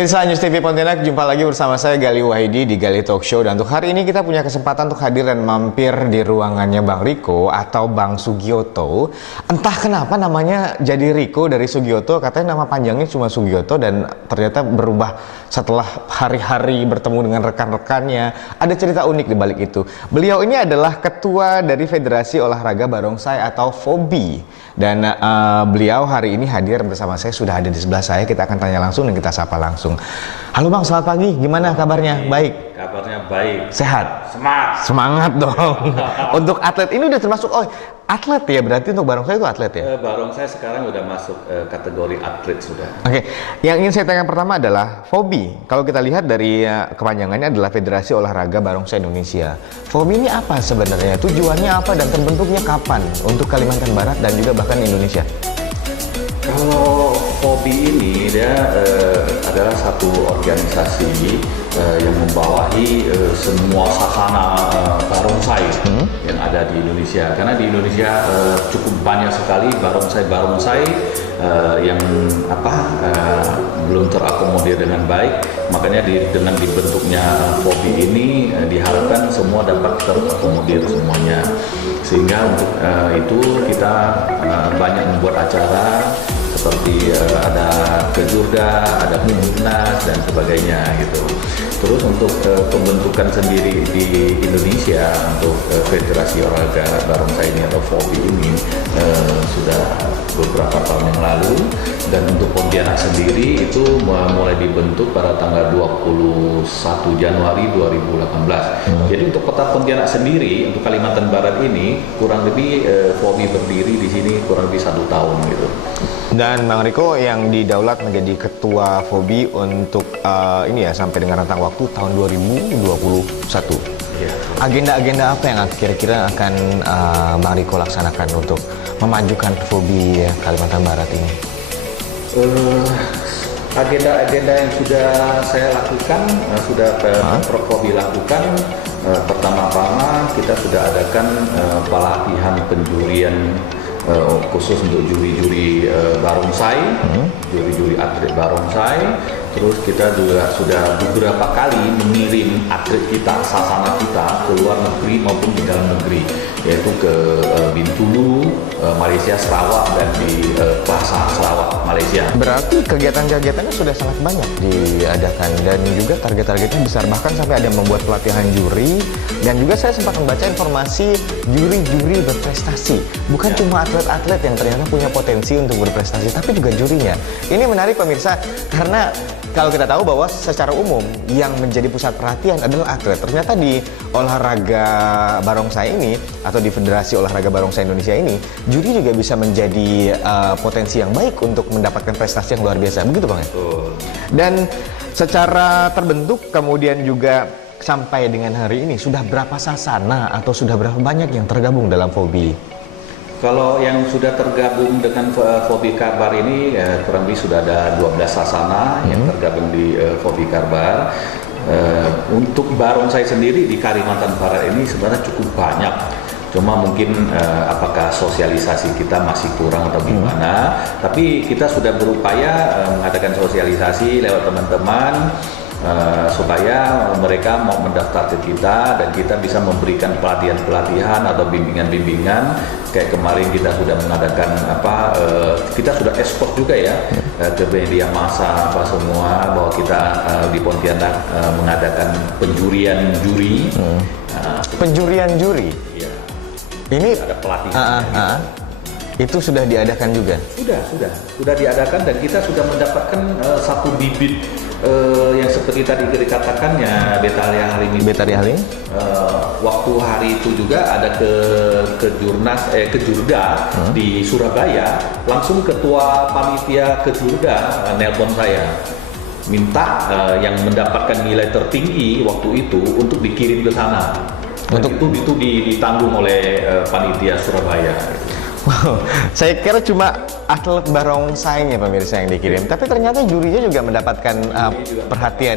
Pemirsa News TV Pontianak, jumpa lagi bersama saya Gali Wahidi di Gali Talk Show. Dan untuk hari ini kita punya kesempatan untuk hadir dan mampir di ruangannya Bang Riko atau Bang Sugioto. Entah kenapa namanya jadi Riko dari Sugioto, katanya nama panjangnya cuma Sugioto dan ternyata berubah setelah hari-hari bertemu dengan rekan-rekannya. Ada cerita unik di balik itu. Beliau ini adalah ketua dari Federasi Olahraga Barongsai atau FOBI. Dan beliau hari ini hadir bersama saya, sudah ada di sebelah saya. Kita akan tanya langsung dan kita sapa langsung. Halo Bang, selamat pagi. Gimana kabarnya? Baik. Kabarnya baik. Sehat. Semangat. Semangat dong. Untuk atlet ini udah termasuk atlet ya, berarti untuk Barongsai itu atlet ya? Barongsai sekarang udah masuk kategori atlet sudah. Oke. Yang ingin saya tanyakan pertama adalah FOBI. Kalau kita lihat dari kepanjangannya adalah Federasi Olahraga Barongsai Indonesia. FOBI ini apa sebenarnya? Tujuannya apa dan terbentuknya kapan untuk Kalimantan Barat dan juga bahkan Indonesia? Kalau FOBI ini dia adalah satu organisasi yang membawahi semua sasana barongsai yang ada di Indonesia. Karena di Indonesia cukup banyak sekali barongsai yang belum terakomodir dengan baik. Makanya dengan dibentuknya FOBI ini diharapkan semua dapat terakomodir semuanya. Sehingga untuk itu kita banyak membuat acara seperti ada kejurda, ada Mumnas dan sebagainya gitu. Terus untuk pembentukan sendiri di Indonesia untuk Federasi Olahraga Barongsai ini atau FOBI ini sudah beberapa tahun yang lalu, dan untuk Pontianak sendiri itu mulai dibentuk pada tanggal 21 Januari 2018. Jadi untuk kota Pontianak sendiri untuk Kalimantan Barat ini kurang lebih FOBI berdiri di sini kurang lebih 1 tahun gitu. Dan Bang Riko yang didaulat menjadi ketua FOBI untuk ini ya sampai dengan rentang waktu tahun 2021. Ya. Agenda-agenda apa yang kira-kira akan Bang Riko laksanakan untuk memajukan FOBI Kalimantan Barat ini? Agenda-agenda yang sudah saya lakukan, sudah FOBI lakukan, pertama-tama kita sudah adakan pelatihan penjurian khusus untuk juri-juri barongsai, juri-juri atlet barongsai. Terus kita juga sudah beberapa kali mengirim atlet kita, sasana kita ke luar negeri maupun di dalam negeri, yaitu ke Bintulu, Malaysia, Sarawak, dan di Plaza Sarawak, Malaysia. Berarti kegiatan-kegiatannya sudah sangat banyak diadakan dan juga target-targetnya besar, bahkan sampai ada membuat pelatihan juri. Dan juga saya sempat membaca informasi juri-juri berprestasi, bukan cuma atlet-atlet yang ternyata punya potensi untuk berprestasi, tapi juga jurinya. Ini menarik pemirsa, karena kalau kita tahu bahwa secara umum yang menjadi pusat perhatian adalah atlet. Ternyata di olahraga barongsai ini atau di Federasi Olahraga Barongsai Indonesia ini, juri juga bisa menjadi potensi yang baik untuk mendapatkan prestasi yang luar biasa. Begitu Bang ya? Dan secara terbentuk kemudian juga sampai dengan hari ini sudah berapa sasana atau sudah berapa banyak yang tergabung dalam FOBI? Kalau yang sudah tergabung dengan FOBI Karbar ini kurang lebih sudah ada 12 sasana yang tergabung di FOBI Karbar. Untuk barongsai sendiri di Kalimantan Barat ini sebenarnya cukup banyak. Cuma mungkin apakah sosialisasi kita masih kurang atau gimana. Tapi kita sudah berupaya mengadakan sosialisasi lewat teman-teman supaya mereka mau mendaftar ke kita dan kita bisa memberikan pelatihan-pelatihan atau bimbingan-bimbingan. Kayak kemarin kita sudah mengadakan kita sudah ekspor juga ya ke media massa semua bahwa kita di Pontianak mengadakan penjurian juri. Penjurian juri? Iya. Ini ada pelatihan. Itu sudah diadakan juga? Sudah diadakan, dan kita sudah mendapatkan satu bibit yang seperti tadi dikatakannya Betalia Halim. Waktu hari itu juga ada kejurda di Surabaya, langsung ketua panitia kejurda nelpon saya minta yang mendapatkan nilai tertinggi waktu itu untuk dikirim ke sana. Untuk itu ditanggung oleh panitia Surabaya. Wow, saya kira cuma atlet barongsainya pemirsa yang dikirim, tapi ternyata jurinya juga mendapatkan perhatian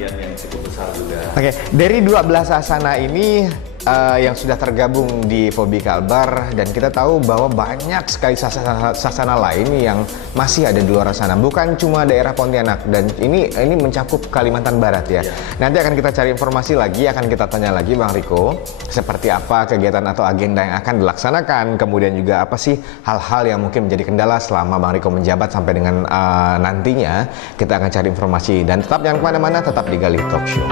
yang cukup besar juga. Oke, dari 12 sasana ini yang sudah tergabung di Fobi Kalbar, dan kita tahu bahwa banyak sekali sasana lain yang masih ada di luar sana, bukan cuma daerah Pontianak, dan ini mencakup Kalimantan Barat ya. Nanti akan kita cari informasi lagi, akan kita tanya lagi Bang Riko seperti apa kegiatan atau agenda yang akan dilaksanakan, kemudian juga apa sih hal-hal yang mungkin menjadi kendala selama Bang Riko menjabat sampai dengan nantinya. Kita akan cari informasi, dan tetap jangan kemana-mana, tetap di Gali Talk Show.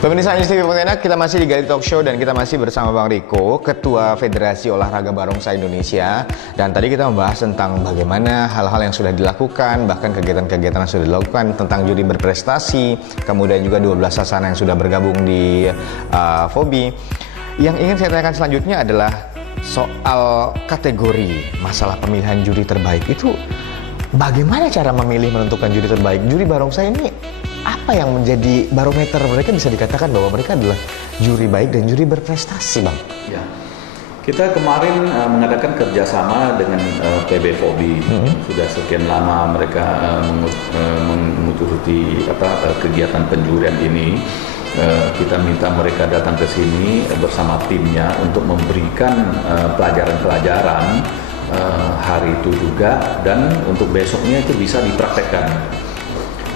Pemirsa News TV Pontianak, kita masih di Gali Talk Show dan kita masih bersama Bang Riko, Ketua Federasi Olahraga Barongsai Indonesia. Dan tadi kita membahas tentang bagaimana hal-hal yang sudah dilakukan, bahkan kegiatan-kegiatan yang sudah dilakukan tentang juri berprestasi, kemudian juga 12 sasana yang sudah bergabung di Fobi. Yang ingin saya tanyakan selanjutnya adalah soal kategori masalah pemilihan juri terbaik. Itu bagaimana cara memilih menentukan juri terbaik? Juri barongsai ini apa yang menjadi barometer mereka bisa dikatakan bahwa mereka adalah juri baik dan juri berprestasi, Bang? Ya, kita kemarin mengadakan kerjasama dengan PB Fobi. Sudah sekian lama mereka mengikuti kegiatan penjurian ini. Kita minta mereka datang ke sini bersama timnya untuk memberikan pelajaran-pelajaran hari itu juga, dan untuk besoknya itu bisa dipraktekkan.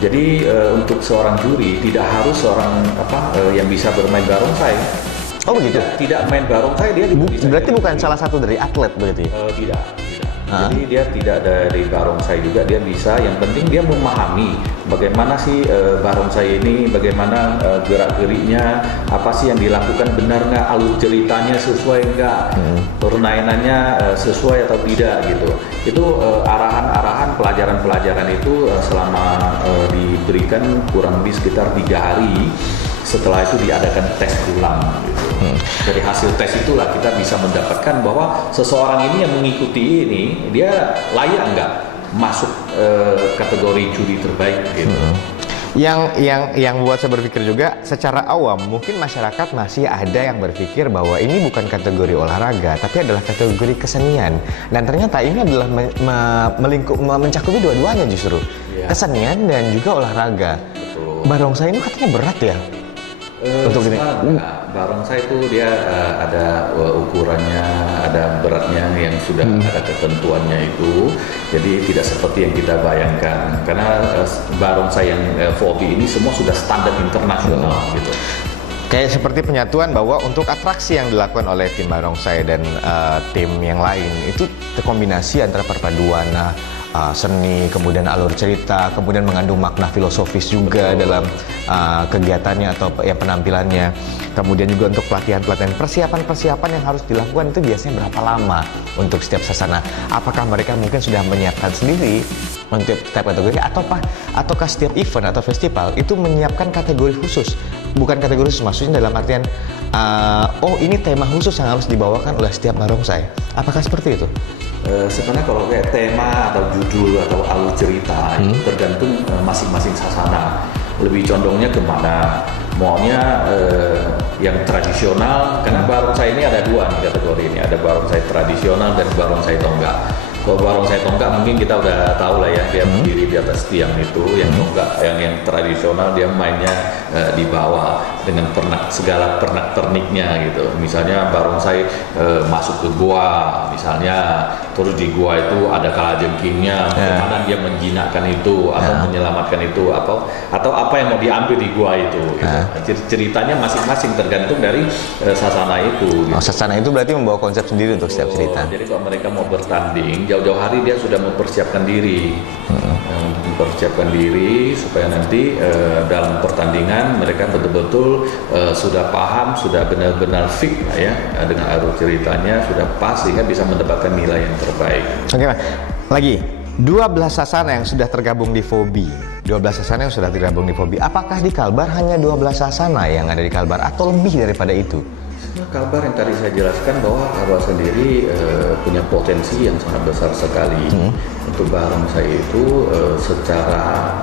Jadi untuk seorang juri tidak harus seorang yang bisa bermain barongsai. Oh begitu? Tidak main barongsai dia berarti bukan salah satu dari atlet berarti? Tidak. Jadi dia tidak dari barongsai juga, dia bisa. Yang penting dia memahami bagaimana sih barongsai ini, bagaimana gerak-geriknya, apa sih yang dilakukan, benar nggak, alur ceritanya sesuai nggak, permainannya sesuai atau tidak gitu. Itu arahan-arahan, pelajaran-pelajaran itu selama diberikan kurang lebih sekitar 3 hari. Setelah itu diadakan tes ulang gitu. Dari hasil tes itulah kita bisa mendapatkan bahwa seseorang ini yang mengikuti ini dia layak nggak masuk kategori juri terbaik gitu. Yang buat saya berpikir juga secara awam, mungkin masyarakat masih ada yang berpikir bahwa ini bukan kategori olahraga tapi adalah kategori kesenian, dan ternyata ini adalah mencakupi dua-duanya justru, kesenian dan juga olahraga. Betul. Barongsai ini katanya berat ya? Untuk ini barongsai itu dia ada ukurannya, ada beratnya yang sudah ada ketentuannya itu. Jadi tidak seperti yang kita bayangkan. Karena barongsai yang Fobi ini semua sudah standar internasional gitu. Kayak seperti penyatuan bahwa untuk atraksi yang dilakukan oleh tim barongsai dan tim yang lain itu terkombinasi antara perpaduan seni, kemudian alur cerita, kemudian mengandung makna filosofis juga dalam kegiatannya atau penampilannya. Kemudian juga untuk pelatihan-pelatihan, persiapan yang harus dilakukan itu biasanya berapa lama untuk setiap sasana? Apakah mereka mungkin sudah menyiapkan sendiri untuk setiap kategori, ataukah setiap event atau festival itu menyiapkan kategori khusus? Bukan kategori khusus, maksudnya dalam artian ini tema khusus yang harus dibawakan oleh setiap barongsai. Apakah seperti itu? Sebenarnya kalau kayak tema atau judul atau alur cerita itu tergantung masing-masing sasana. Lebih condongnya kemana? Maunya yang tradisional, karena barongsai ini ada 2 nih kategori ini, ada barongsai tradisional dan barongsai tonggak. Kalau barongsai tonggak mungkin kita udah tahu lah ya, dia berdiri di atas tiang itu. Yang tonggak, yang tradisional dia mainnya di bawah dengan segala pernak-perniknya gitu. Misalnya barongsai masuk ke gua, misalnya, terus di gua itu ada kalajengkingnya, bagaimana dia menjinakkan itu atau menyelamatkan itu, atau apa yang mau diambil di gua itu. Gitu. Ceritanya masing-masing tergantung dari sasana itu. Gitu. Oh, sasana itu berarti membawa konsep sendiri untuk setiap cerita. Jadi kalau mereka mau bertanding, jauh-jauh hari dia sudah mempersiapkan diri, supaya nanti dalam pertandingan mereka betul-betul sudah paham, sudah benar-benar fit ya dengan alur ceritanya, sudah pas sehingga bisa mendapatkan nilai yang terbaik. Oke, lagi 12 sasana yang sudah tergabung di Fobi. 12 sasana yang sudah tergabung di Fobi. Apakah di Kalbar hanya 12 sasana yang ada di Kalbar atau lebih daripada itu? Nah, Kalbar yang tadi saya jelaskan bahwa Kalbar sendiri punya potensi yang sangat besar sekali untuk barongsai itu secara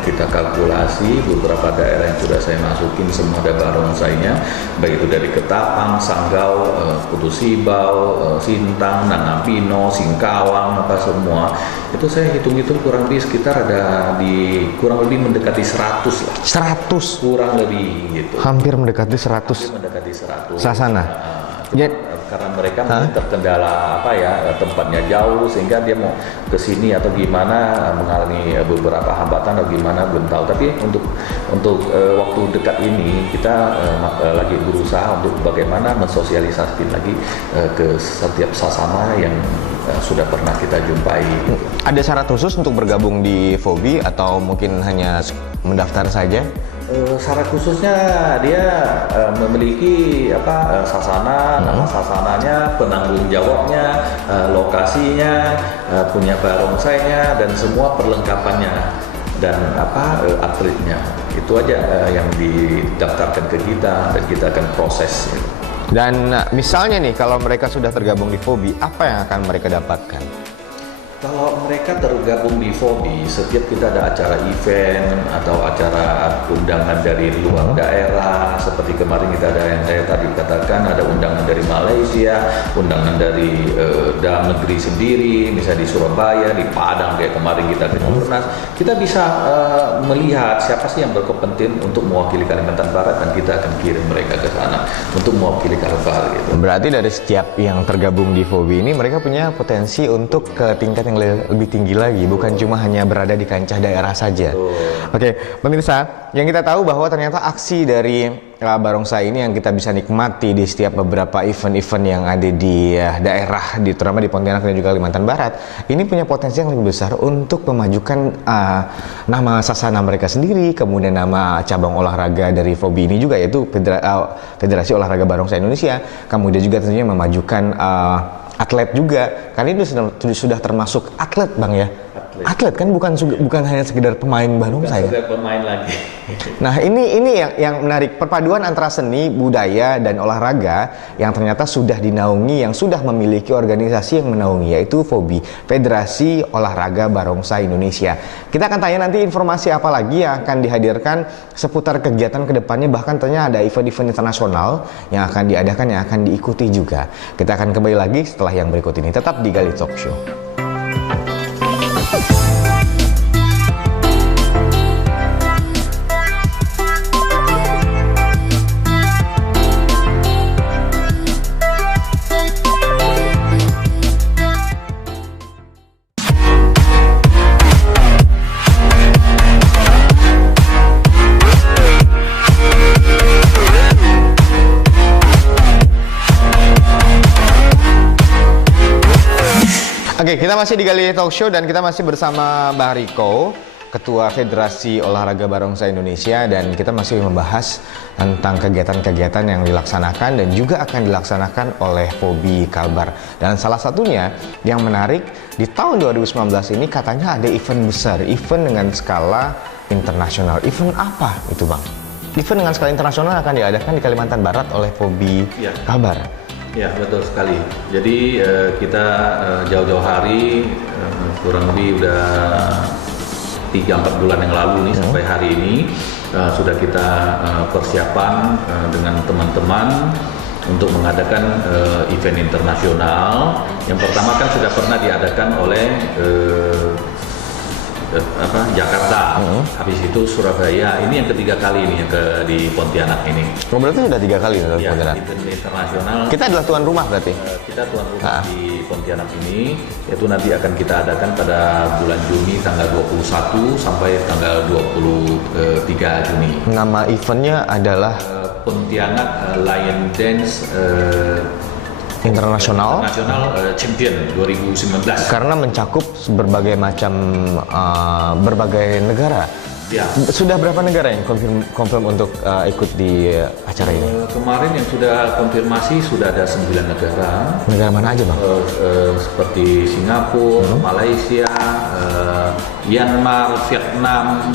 kita kalkulasi beberapa daerah yang sudah saya masukin semua ada barongsainya, baik itu dari Ketapang, Sanggau, Putus Sibau, Sintang, Nangapino, Singkawang, apa semua itu saya hitung-hitung kurang lebih sekitar ada kurang lebih mendekati 100 lah. 100 kurang lebih gitu. hampir mendekati 100 sasana. Karena mereka mungkin terkendala tempatnya jauh sehingga dia mau ke sini atau gimana mengalami beberapa hambatan atau gimana belum tahu. Tapi untuk waktu dekat ini kita lagi berusaha untuk bagaimana mensosialisasikan lagi ke setiap sasana yang sudah pernah kita jumpai. Ada syarat khusus untuk bergabung di FOBI atau mungkin hanya mendaftar saja? Syarat khususnya dia memiliki sasana, nama sasananya, penanggung jawabnya, lokasinya, punya barongsainya dan semua perlengkapannya dan atletnya. Itu aja yang didaftarkan ke kita dan kita akan proses. Dan misalnya nih kalau mereka sudah tergabung di FOBI, apa yang akan mereka dapatkan? Kalau mereka tergabung di FOBI, setiap kita ada acara event atau acara undangan dari luar daerah, seperti kemarin kita ada yang saya tadi katakan, ada undangan dari Malaysia, undangan dari dalam negeri sendiri, misalnya di Surabaya, di Padang kayak kemarin kita ke Jurnas, kita bisa melihat siapa sih yang berkompetensi untuk mewakili Kalimantan Barat dan kita akan kirim mereka ke sana untuk mewakili Kalbar gitu. Berarti dari setiap yang tergabung di FOBI ini mereka punya potensi untuk ke tingkat yang lebih tinggi lagi, bukan cuma hanya berada di kancah daerah saja. Oke, pemirsa, yang kita tahu bahwa ternyata aksi dari barongsai ini yang kita bisa nikmati di setiap beberapa event-event yang ada di daerah, terutama di Pontianak dan juga Kalimantan Barat, ini punya potensi yang lebih besar untuk memajukan nama sasana mereka sendiri, kemudian nama cabang olahraga dari FOBI ini juga, yaitu Federasi Olahraga Barongsai Indonesia, kemudian juga tentunya memajukan atlet juga, karena itu sudah termasuk atlet, Bang ya. Atlet kan bukan hanya sekedar pemain barongsai. Bukan sekedar pemain lagi. Nah, ini yang menarik, perpaduan antara seni, budaya dan olahraga yang ternyata sudah dinaungi, yang sudah memiliki organisasi yang menaungi, yaitu FOBI, Federasi Olahraga Barongsai Indonesia. Kita akan tanya nanti informasi apa lagi yang akan dihadirkan seputar kegiatan kedepannya, bahkan ternyata ada event-event internasional yang akan diadakan, yang akan diikuti juga. Kita akan kembali lagi setelah yang berikut ini. Tetap di Gali Talk Show. Oke, kita masih di Gali Talk Show dan kita masih bersama Mbah Riko, Ketua Federasi Olahraga Barongsai Indonesia, dan kita masih membahas tentang kegiatan-kegiatan yang dilaksanakan dan juga akan dilaksanakan oleh FOBI Kalbar. Dan salah satunya yang menarik, di tahun 2019 ini katanya ada event besar, event dengan skala internasional. Event apa itu, Bang? Event dengan skala internasional akan diadakan di Kalimantan Barat oleh FOBI Kalbar. Ya, betul sekali. Jadi kita jauh-jauh hari, kurang lebih udah 3-4 bulan yang lalu nih sampai hari ini sudah kita persiapan dengan teman-teman untuk mengadakan event internasional. Yang pertama kan sudah pernah diadakan oleh Jakarta, habis itu Surabaya. Ini yang ketiga kali ini di Pontianak ini. Oh, berarti sudah 3 kali dalam Pontianak. Event internasional. Kita adalah tuan rumah berarti. Kita tuan rumah di Pontianak ini, yaitu nanti akan kita adakan pada bulan Juni tanggal 21 sampai tanggal 23 Juni. Nama eventnya adalah Pontianak Lion Dance Internasional Champion 2019. Karena mencakup berbagai macam berbagai negara. Ya. Sudah berapa negara yang confirm untuk ikut di acara ini? Kemarin yang sudah konfirmasi sudah ada 9 negara. Negara mana aja, Bang? Seperti Singapura, Malaysia, Myanmar, Vietnam,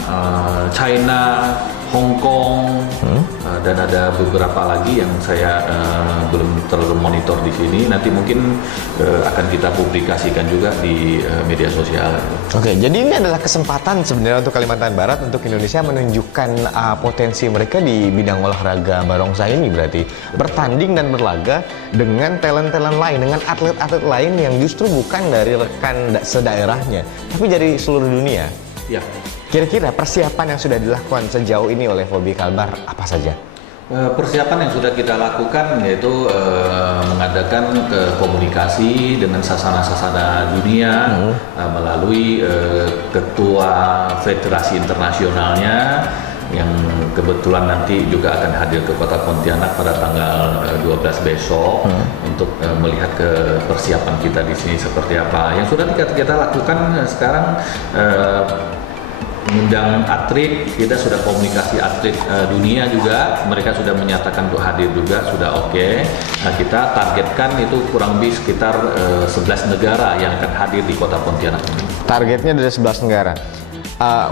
China, Hong Kong, dan ada beberapa lagi yang saya belum terlalu monitor di sini. Nanti mungkin akan kita publikasikan juga di media sosial. Oke, jadi ini adalah kesempatan sebenarnya untuk Kalimantan Barat, untuk Indonesia menunjukkan potensi mereka di bidang olahraga barongsai ini, berarti bertanding dan berlaga dengan talent-talent lain, dengan atlet-atlet lain yang justru bukan dari rekan sedaerahnya, tapi dari seluruh dunia. Ya. Kira-kira persiapan yang sudah dilakukan sejauh ini oleh FOBI Kalbar apa saja? Persiapan yang sudah kita lakukan yaitu mengadakan komunikasi dengan sasana-sasana dunia melalui ketua federasi internasionalnya yang kebetulan nanti juga akan hadir ke Kota Pontianak pada tanggal 12 besok untuk melihat ke persiapan kita di sini seperti apa. Yang sudah kita lakukan sekarang, mengundang atlet, kita sudah komunikasi atlet dunia juga, mereka sudah menyatakan untuk hadir juga, sudah oke. Nah, kita targetkan itu kurang lebih sekitar 11 negara yang akan hadir di Kota Pontianak. Targetnya dari 11 negara.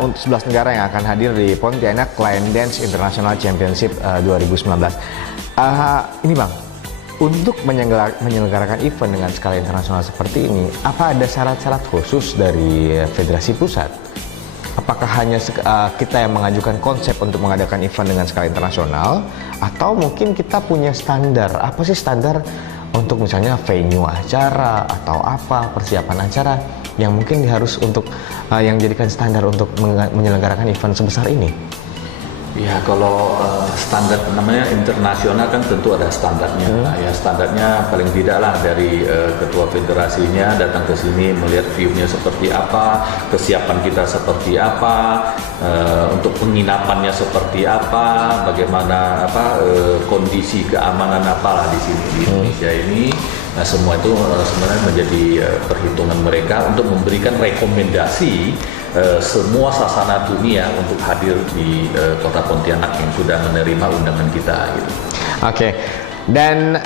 Untuk 11 negara yang akan hadir di Pontianak Lion Dance International Championship 2019. Ini Bang, untuk menyelenggarakan event dengan skala internasional seperti ini, apa ada syarat-syarat khusus dari Federasi Pusat? Apakah hanya kita yang mengajukan konsep untuk mengadakan event dengan skala internasional, atau mungkin kita punya standar? Apa sih standar untuk misalnya venue acara atau apa persiapan acara yang mungkin harus untuk yang jadikan standar untuk menyelenggarakan event sebesar ini? Ya, kalau standar namanya internasional kan tentu ada standarnya. Nah, ya standarnya paling tidak lah dari ketua federasinya datang ke sini melihat view-nya seperti apa, kesiapan kita seperti apa, untuk penginapannya seperti apa, bagaimana kondisi keamanan apalah di sini di Indonesia ini. Nah, semua itu sebenarnya menjadi perhitungan mereka untuk memberikan rekomendasi semua sasana dunia untuk hadir di Kota Pontianak yang sudah menerima undangan kita. Gitu. Oke, dan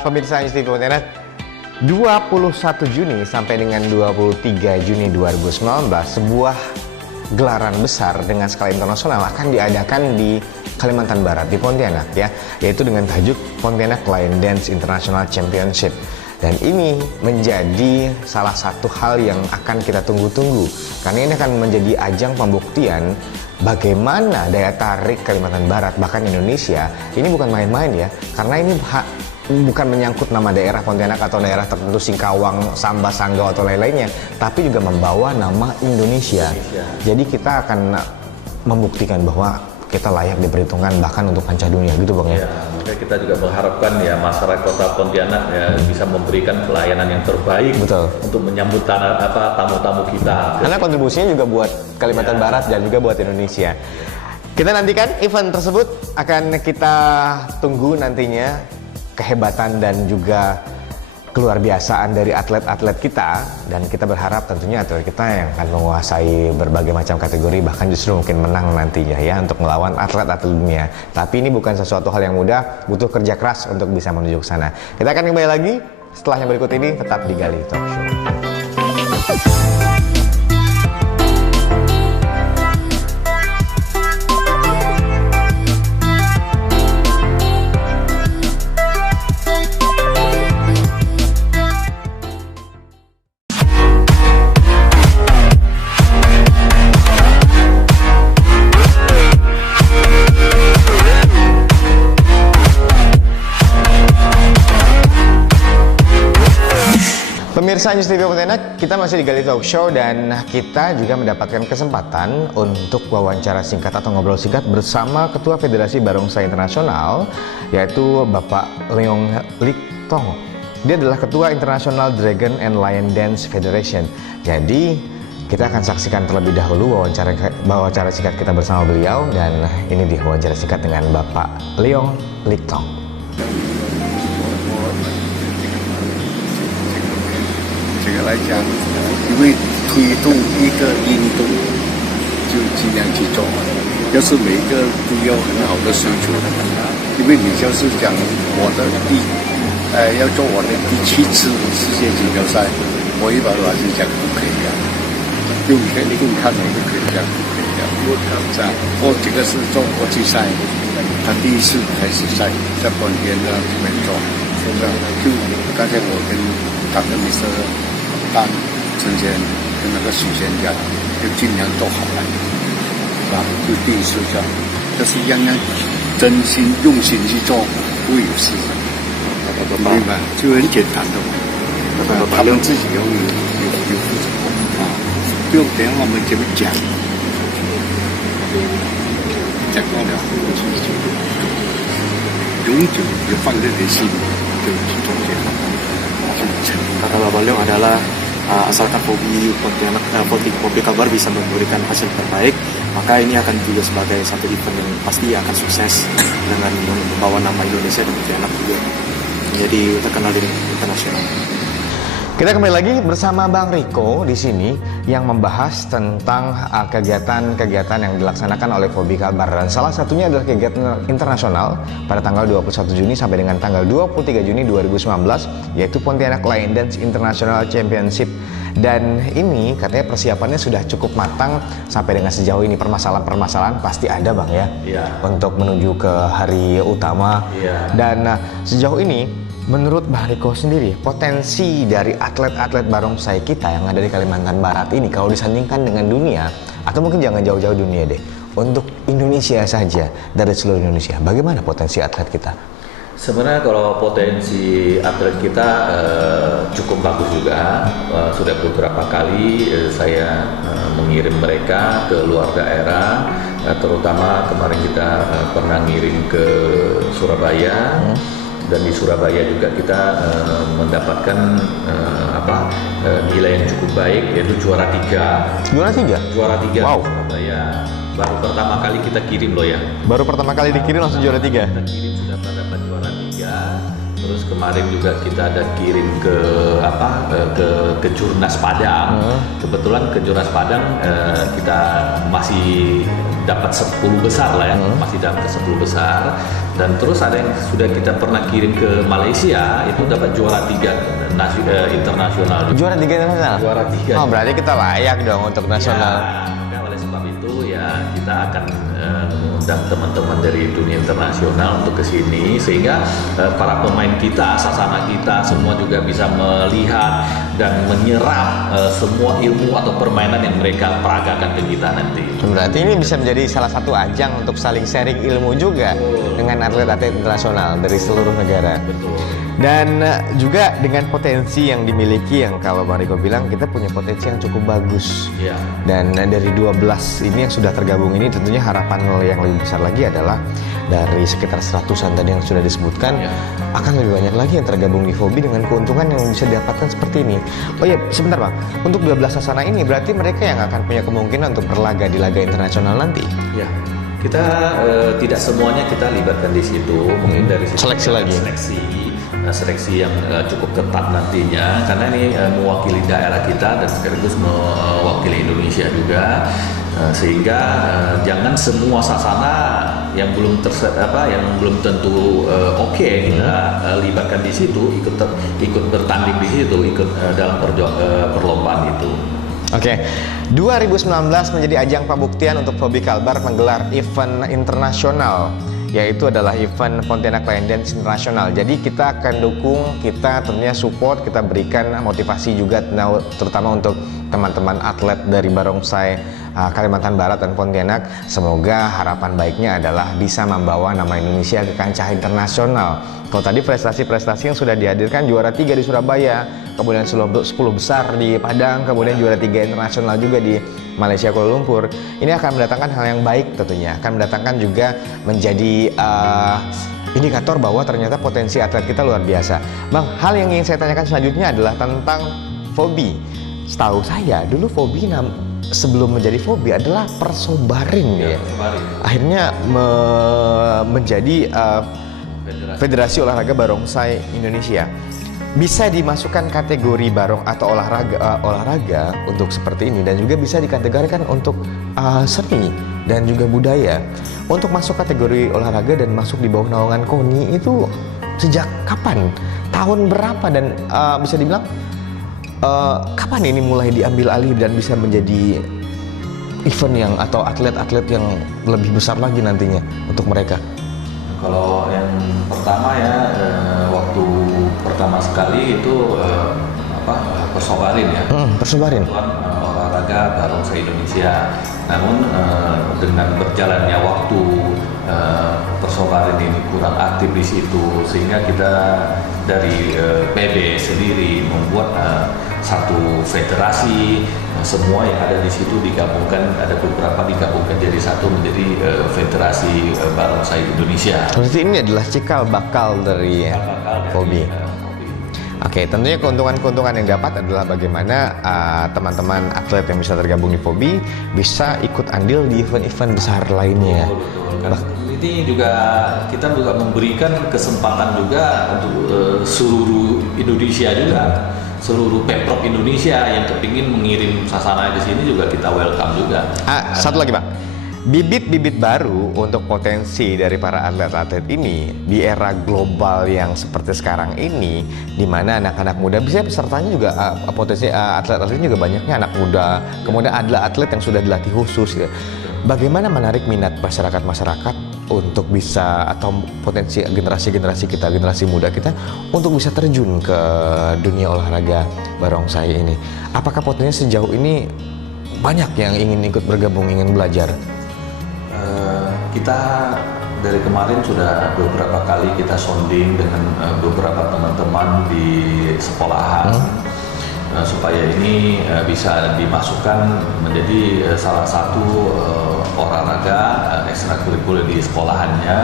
pemirsa TV Pontianak, 21 Juni sampai dengan 23 Juni 2019 sebuah gelaran besar dengan skala internasional akan diadakan di Kalimantan Barat, di Pontianak ya, yaitu dengan tajuk Pontianak Lion Dance International Championship. Dan ini menjadi salah satu hal yang akan kita tunggu-tunggu, karena ini akan menjadi ajang pembuktian bagaimana daya tarik Kalimantan Barat, bahkan Indonesia. Ini bukan main-main ya, karena ini bukan menyangkut nama daerah Pontianak atau daerah tertentu, Singkawang, Samba, Sanggau atau lain-lainnya, tapi juga membawa nama Indonesia. Jadi kita akan membuktikan bahwa kita layak diperhitungkan bahkan untuk kancah dunia, gitu Bang ya. Makanya kita juga mengharapkan ya masyarakat Kota Pontianak ya bisa memberikan pelayanan yang terbaik. Betul. Untuk menyambut tamu-tamu kita. Karena kontribusinya juga buat Kalimantan Barat dan juga buat Indonesia. Kita nantikan event tersebut, akan kita tunggu nantinya kehebatan dan juga keluar biasaan dari atlet-atlet kita, dan kita berharap tentunya atlet kita yang akan menguasai berbagai macam kategori, bahkan justru mungkin menang nantinya ya untuk melawan atlet-atlet dunia. Tapi ini bukan sesuatu hal yang mudah, butuh kerja keras untuk bisa menuju ke sana. Kita akan kembali lagi setelah yang berikut ini, tetap di Gali Talk Show. Pemirsa News TV Pontianak, kita masih di Gali Talk Show dan kita juga mendapatkan kesempatan untuk wawancara singkat atau ngobrol singkat bersama Ketua Federasi Barongsai Internasional, yaitu Bapak Leong Lik Tong. Dia adalah Ketua International Dragon and Lion Dance Federation. Jadi kita akan saksikan terlebih dahulu wawancara singkat kita bersama beliau, dan ini dia wawancara singkat dengan Bapak Leong Lik Tong. 来讲，因为推动一个运动，就尽量去做。要是每一个都要很好的水准，因为你就是讲我的要做我的第7次世界锦标赛，我一般来是讲不可以啊。就你可以看到就可以这样，多挑战。这个是做国际赛，他第一次开始赛在本田的这边做，就刚才我跟他跟你说，但陈先跟那个许先讲，就尽量做好来，是吧？就第一次这样，就是样样真心用心去做，不会有失的，明白？就很简单的，他们自己有负责啊，不用等下我们这边讲过了，永久就放在你心里，就总结好，Kata Bapak Leong adalah asalkan Fobi Pontianak, Fobi Kalbar bisa memberikan hasil terbaik, maka ini akan juga sebagai satu event yang pasti akan sukses dengan membawa nama Indonesia dan Pontianak juga menjadi terkenal di internasional. Kita kembali lagi bersama Bang Riko di sini yang membahas tentang kegiatan-kegiatan yang dilaksanakan oleh Fobi Kalbar, dan salah satunya adalah kegiatan internasional pada tanggal 21 Juni sampai dengan tanggal 23 Juni 2019, yaitu Pontianak Line Dance International Championship. Dan ini katanya persiapannya sudah cukup matang sampai dengan sejauh ini. Permasalahan-permasalahan pasti ada Bang ya, untuk menuju ke hari utama. Dan sejauh ini menurut Bang Riko sendiri, potensi dari atlet-atlet barongsai kita yang ada di Kalimantan Barat ini kalau disandingkan dengan dunia, atau mungkin jangan jauh-jauh dunia deh, untuk Indonesia saja, dari seluruh Indonesia, bagaimana potensi atlet kita? Sebenarnya kalau potensi atlet kita cukup bagus juga. Sudah beberapa kali saya mengirim mereka ke luar daerah, terutama kemarin kita pernah ngirim ke Surabaya. Dan di Surabaya juga kita mendapatkan nilai yang cukup baik, yaitu juara 3. Juara 3 Wow. Surabaya. Baru pertama kali kita kirim loh ya. Baru pertama kali dikirim langsung juara 3. Kita kirim sudah dapat juara 3. Terus kemarin juga kita ada kirim ke ke Jurnas Padang. Kebetulan ke Jurnas Padang kita masih dapat 10 besar lah ya, masih dapat 10 besar. Dan terus ada yang sudah kita pernah kirim ke Malaysia, itu dapat juara 3 internasional. Juara 3 internasional? Juara 3. Oh, berarti kita layak dong untuk nasional. Ya, oleh sebab itu ya kita akan mengundang teman-teman dari dunia internasional untuk ke sini, sehingga para pemain kita, sasana kita semua juga bisa melihat dan menyerap semua ilmu atau permainan yang mereka peragakan ke kita nanti. Berarti ini bisa menjadi salah satu ajang untuk saling sharing ilmu juga dengan atlet-atlet internasional dari seluruh negara. Betul. Dan juga dengan potensi yang dimiliki, yang kalau Bang Riko bilang kita punya potensi yang cukup bagus. Ya. Dan dari 12 ini yang sudah tergabung ini, tentunya harapan yang lebih besar lagi adalah dari sekitar 100-an tadi yang sudah disebutkan, akan lebih banyak lagi yang tergabung di Fobi dengan keuntungan yang bisa didapatkan seperti ini. Oh iya, sebentar Bang, untuk 12 sasana ini berarti mereka yang akan punya kemungkinan untuk berlaga di laga internasional nanti? Ya, kita tidak semuanya kita libatkan di situ, mungkin dari situ Seleksi lagi. Seleksi yang cukup ketat nantinya, karena ini mewakili daerah kita dan sekaligus mewakili Indonesia juga, sehingga jangan semua sasana yang belum tentu oke kita libatkan di situ, ikut bertanding di situ, ikut dalam perlombaan itu. Oke, 2019 menjadi ajang pembuktian untuk Fobi Kalbar menggelar event internasional, yaitu adalah event Pontianak Line Dance Internasional. Jadi kita akan dukung, kita tentunya support, kita berikan motivasi juga, terutama untuk teman-teman atlet dari barongsai Kalimantan Barat dan Pontianak. Semoga harapan baiknya adalah bisa membawa nama Indonesia ke kancah internasional. Kalau tadi prestasi-prestasi yang sudah dihadirkan, juara 3 di Surabaya, kemudian 10 besar di Padang, kemudian juara 3 internasional juga di Malaysia Kuala Lumpur, ini akan mendatangkan hal yang baik tentunya, akan mendatangkan juga menjadi indikator bahwa ternyata potensi atlet kita luar biasa. Bang, hal yang ingin saya tanyakan selanjutnya adalah tentang Fobi. Setahu saya dulu Fobi sebelum menjadi Fobi adalah Persobaring ya. Akhirnya menjadi Federasi Olahraga Barongsai Indonesia. Bisa dimasukkan kategori barong atau olahraga untuk seperti ini, dan juga bisa dikategorikan untuk seni dan juga budaya. Untuk masuk kategori olahraga dan masuk di bawah naungan KONI itu sejak kapan? Tahun berapa? Dan bisa dibilang kapan ini mulai diambil alih dan bisa menjadi event yang atau atlet-atlet yang lebih besar lagi nantinya untuk mereka? Kalau yang pertama ya, waktu pertama sekali itu Persobarin ya. Persobarin. Olahraga Barongsai Indonesia. Namun dengan berjalannya waktu, Persobarin ini kurang aktif di situ, sehingga kita dari PB sendiri membuat satu federasi. Semua yang ada di situ digabungkan, ada beberapa digabungkan jadi satu menjadi Federasi Barongsai Indonesia. Berarti ini adalah cikal bakal dari FOBI. Oke, tentunya keuntungan-keuntungan yang dapat adalah bagaimana teman-teman atlet yang bisa tergabung di FOBI bisa ikut andil di event-event besar lainnya. Betul. Ini juga kita juga memberikan kesempatan juga untuk seluruh Indonesia juga. Seluruh Pemprov Indonesia yang kepingin mengirim sasana ke sini juga kita welcome juga. Satu lagi Bang, bibit-bibit baru untuk potensi dari para atlet-atlet ini di era global yang seperti sekarang ini, di mana anak-anak muda bisa pesertanya juga potensi atlet-atletnya juga banyaknya anak muda, kemudian ada atlet yang sudah dilatih khusus ya. Bagaimana menarik minat masyarakat untuk bisa, atau potensi generasi-generasi kita, generasi muda kita untuk bisa terjun ke dunia olahraga barongsai ini? Apakah potensi sejauh ini banyak yang ingin ikut bergabung, ingin belajar? Kita dari kemarin sudah beberapa kali kita sounding dengan beberapa teman-teman di sekolahan. Supaya ini bisa dimasukkan menjadi salah satu olahraga ekstrakurikuler di sekolahannya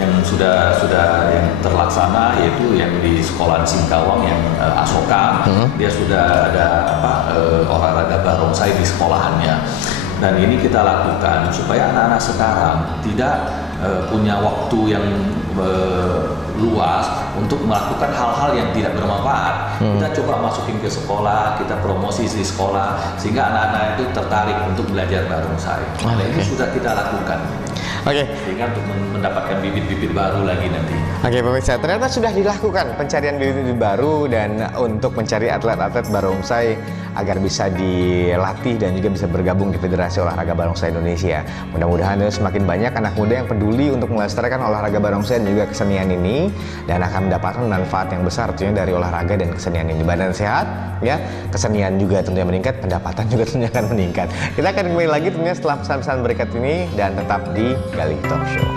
yang sudah yang terlaksana, yaitu yang di sekolahan Singkawang yang Asoka. Dia sudah ada olahraga barongsai di sekolahannya, dan ini kita lakukan supaya anak-anak sekarang tidak punya waktu yang luas untuk melakukan hal-hal yang tidak bermanfaat. Kita coba masukin ke sekolah, kita promosi di sekolah, sehingga anak-anak itu tertarik untuk belajar barongsai. Nah, ini sudah kita lakukan. Sehingga untuk mendapatkan bibit-bibit baru lagi nanti. Pemirsa, ternyata sudah dilakukan pencarian bibit-bibit baru dan untuk mencari atlet-atlet barongsai agar bisa dilatih dan juga bisa bergabung di Federasi Olahraga Barongsai Indonesia. Mudah-mudahan semakin banyak anak muda yang peduli untuk melestarikan olahraga barongsai dan juga kesenian ini, dan akan mendapatkan manfaat yang besar tentunya dari olahraga dan kesenian ini. Badan sehat, ya, kesenian juga tentunya meningkat, pendapatan juga tentunya akan meningkat. Kita akan kembali lagi tentunya setelah pesan-pesan berikut ini, dan tetap di Galih Talk Show.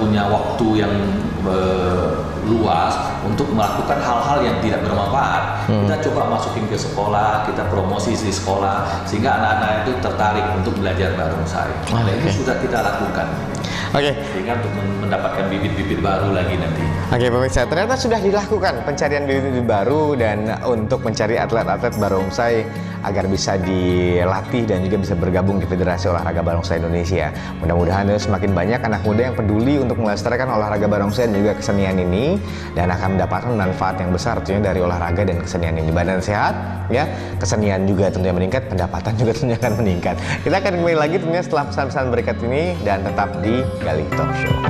Punya waktu yang luas untuk melakukan hal-hal yang tidak bermanfaat. Kita coba masukin ke sekolah, kita promosi di sekolah, sehingga anak-anak itu tertarik untuk belajar barongsai. Nah, ini sudah kita lakukan. Sehingga untuk mendapatkan bibit-bibit baru lagi nanti. Pemirsa, ternyata sudah dilakukan pencarian bibit-bibit baru dan untuk mencari atlet-atlet barongsai agar bisa dilatih dan juga bisa bergabung di Federasi Olahraga Barongsai Indonesia. Mudah-mudahan semakin banyak anak muda yang peduli untuk melestarikan olahraga barongsai dan juga kesenian ini, dan akan mendapatkan manfaat yang besar tentunya dari olahraga dan kesenian ini. Badan sehat, ya, kesenian juga tentunya meningkat, pendapatan juga tentunya akan meningkat. Kita akan kembali lagi tentunya setelah pesan-pesan berikut ini, dan tetap di Galih Talk Show.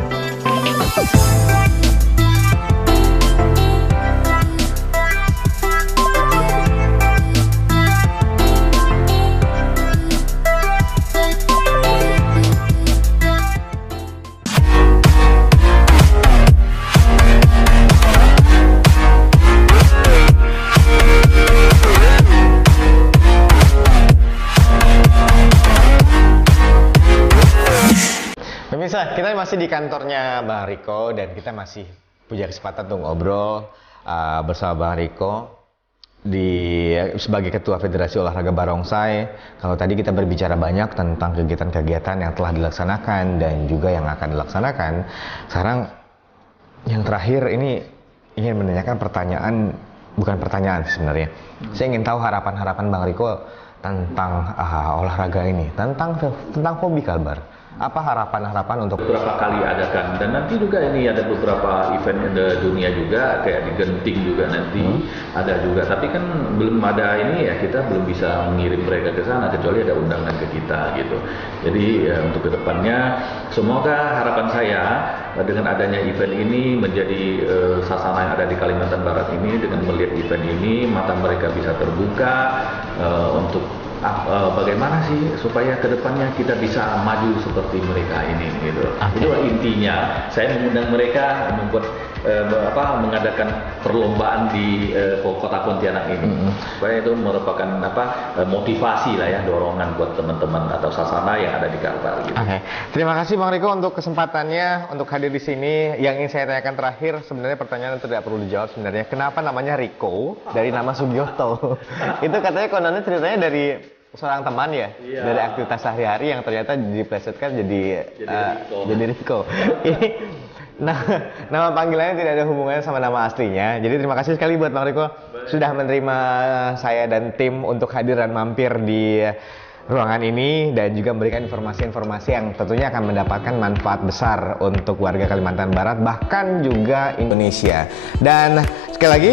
Pemirsa, kita masih di kantornya Bang Riko dan kita masih punya kesempatan untuk ngobrol bersama Bang Riko sebagai Ketua Federasi Olahraga Barongsai. Kalau tadi kita berbicara banyak tentang kegiatan-kegiatan yang telah dilaksanakan dan juga yang akan dilaksanakan. Sekarang yang terakhir ini ingin menanyakan pertanyaan bukan pertanyaan sebenarnya. Saya ingin tahu harapan-harapan Bang Riko tentang olahraga ini, tentang hobi kalbar. Apa harapan-harapan untuk beberapa kali adakan, dan nanti juga ini ada beberapa event di dunia juga, kayak di Genting juga nanti ada juga, tapi kan belum ada ini ya, kita belum bisa mengirim mereka ke sana kecuali ada undangan ke kita gitu. Jadi untuk kedepannya semoga harapan saya dengan adanya event ini menjadi Sasana yang ada di Kalimantan Barat ini, dengan melihat event ini mata mereka bisa terbuka untuk bagaimana sih supaya kedepannya kita bisa maju seperti mereka ini gitu. Itu intinya. Saya mengundang mereka membuat mengadakan perlombaan di kota Pontianak ini. Supaya itu merupakan motivasi lah ya, dorongan buat teman-teman atau Sasana yang ada di Kalbar gitu. Terima kasih Bang Riko untuk kesempatannya untuk hadir di sini. Yang ingin saya tanyakan terakhir, sebenarnya pertanyaan itu tidak perlu dijawab sebenarnya. Kenapa namanya Riko dari nama Sugioto? Itu katanya kononnya ceritanya dari seorang teman ya, dari aktivitas sehari-hari yang ternyata diplesetkan jadi Riko. Ini nama panggilannya tidak ada hubungannya sama nama aslinya. Jadi terima kasih sekali buat Bang Riko sudah menerima saya dan tim untuk hadir dan mampir di ruangan ini dan juga memberikan informasi-informasi yang tentunya akan mendapatkan manfaat besar untuk warga Kalimantan Barat, bahkan juga Indonesia. Dan sekali lagi,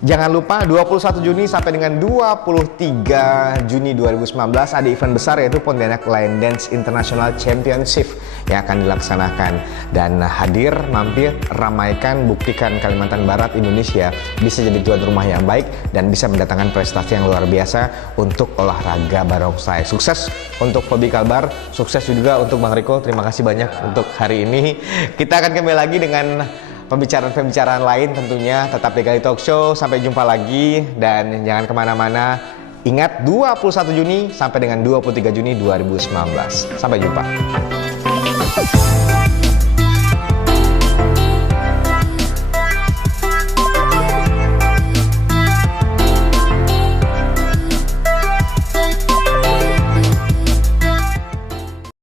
jangan lupa 21 Juni sampai dengan 23 Juni 2019 ada event besar yaitu Pontianak Line Dance International Championship yang akan dilaksanakan. Dan hadir, mampir, ramaikan, buktikan Kalimantan Barat Indonesia bisa jadi tuan rumah yang baik dan bisa mendatangkan prestasi yang luar biasa untuk olahraga barongsai. Sukses untuk hobi kalbar, sukses juga untuk Bang Riko. Terima kasih banyak untuk hari ini. Kita akan kembali lagi dengan pembicaraan-pembicaraan lain tentunya. Tetap di Gali Talk Show. Sampai jumpa lagi dan jangan kemana-mana. Ingat 21 Juni sampai dengan 23 Juni 2019. Sampai jumpa.